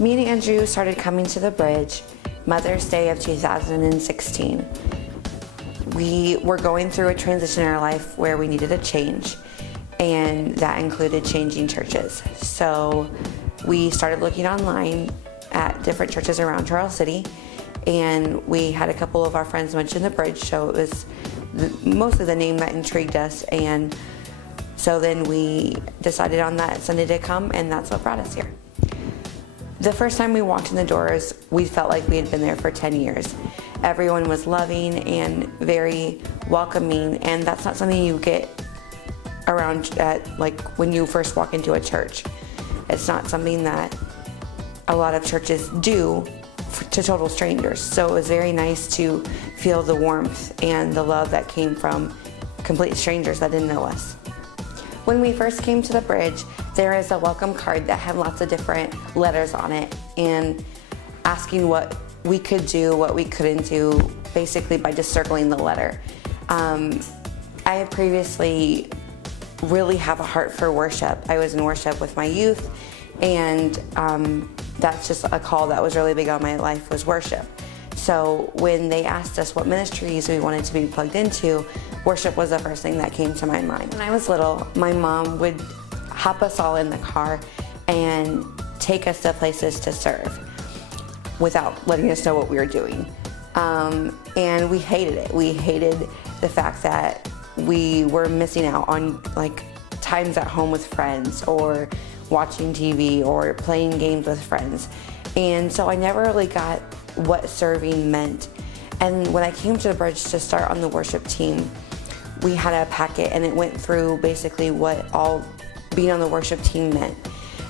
Me and Andrew started coming to the Bridge Mother's Day of 2016. We were going through a transition in our life where we needed a change, and that included changing churches. So we started looking online at different churches around Charles City, and we had a couple of our friends mention the Bridge, so it was mostly the name that intrigued us, and so then we decided on that Sunday to come, and that's what brought us here. The first time we walked in the doors, we felt like we had been there for 10 years. Everyone was loving and very welcoming, and that's not something you get around like when you first walk into a church. It's not something that a lot of churches do to total strangers. So it was very nice to feel the warmth and the love that came from complete strangers that didn't know us. When we first came to the Bridge, there is a welcome card that had lots of different letters on it and asking what we could do, what we couldn't do, basically by just circling the letter. I had previously really have a heart for worship. I was in worship with my youth, and that's just a call that was really big on my life, was worship. So when they asked us what ministries we wanted to be plugged into, worship was the first thing that came to my mind. When I was little, my mom would hop us all in the car and take us to places to serve without letting us know what we were doing. And we hated it. We hated the fact that we were missing out on like times at home with friends, or watching TV, or playing games with friends. And so I never really got what serving meant. And when I came to the Bridge to start on the worship team, we had a packet and it went through basically what all being on the worship team meant.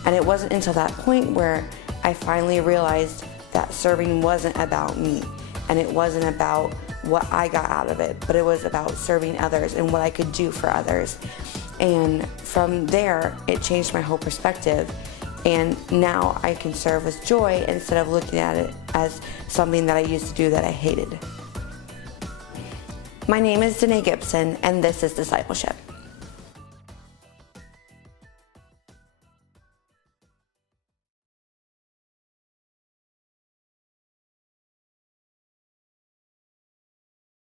And it wasn't until that point where I finally realized that serving wasn't about me, and it wasn't about what I got out of it, but it was about serving others and what I could do for others. And from there, it changed my whole perspective. And now I can serve with joy instead of looking at it as something that I used to do that I hated. My name is Danae Gibson, and this is Discipleship.